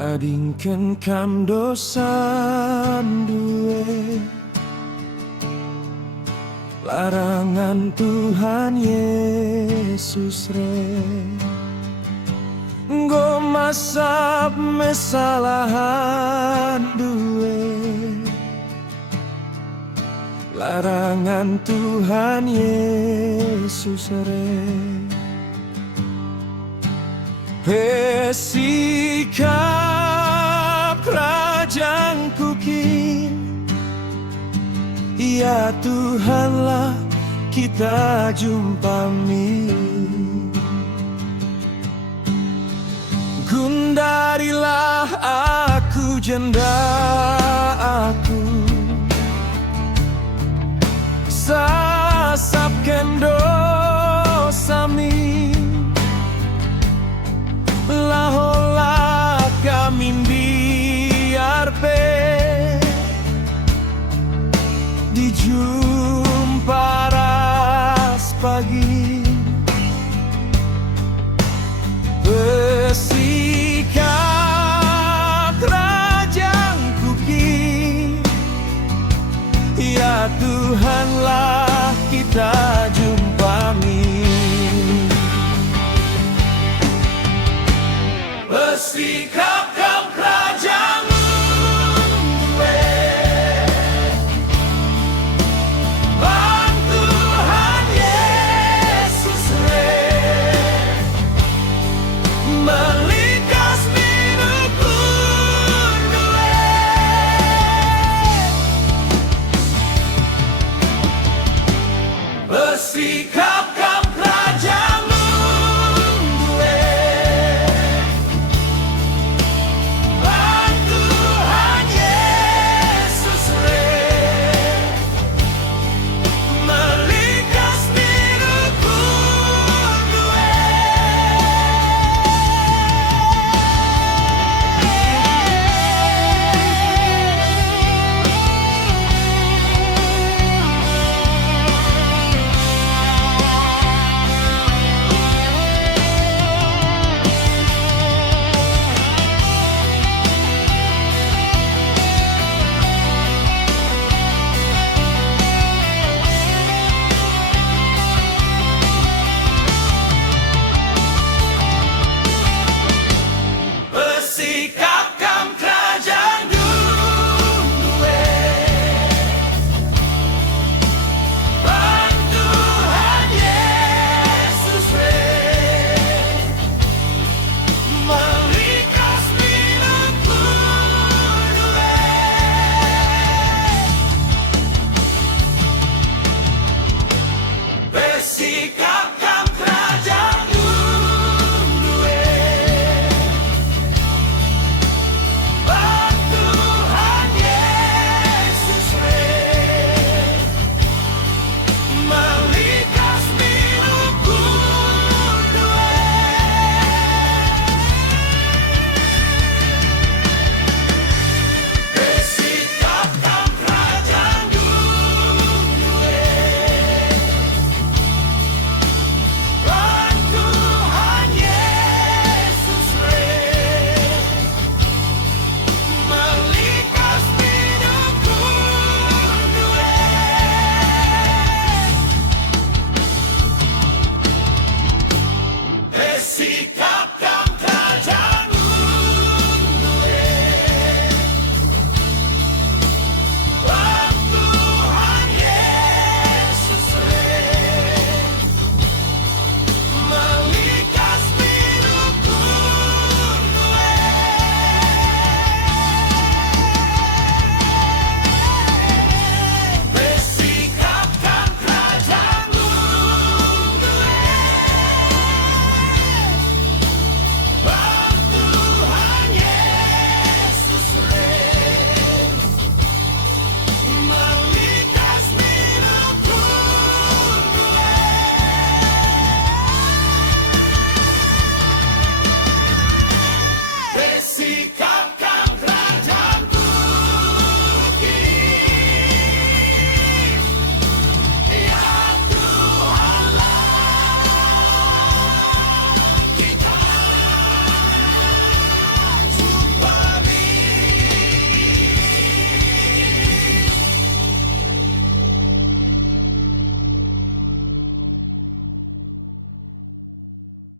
Adingken kam dosan duwe larangan Tuhan Yesus re nggo masap mesalahan duwe larangan Tuhan Yesus re sikap kerajaan kukin, ya Tuhanlah kita jumpa mi. Gundarilah aku janda aku, sasapken dosa mi. Laholah kami biar dijumpa ras pagi bersikap kerajaan kuki, ya Tuhanlah kita jumpa mi. Bersikap kau kerajaan-Mu Bang Tuhan Yesus melikas minuku bersikap kau kerajaan-Mu bersikap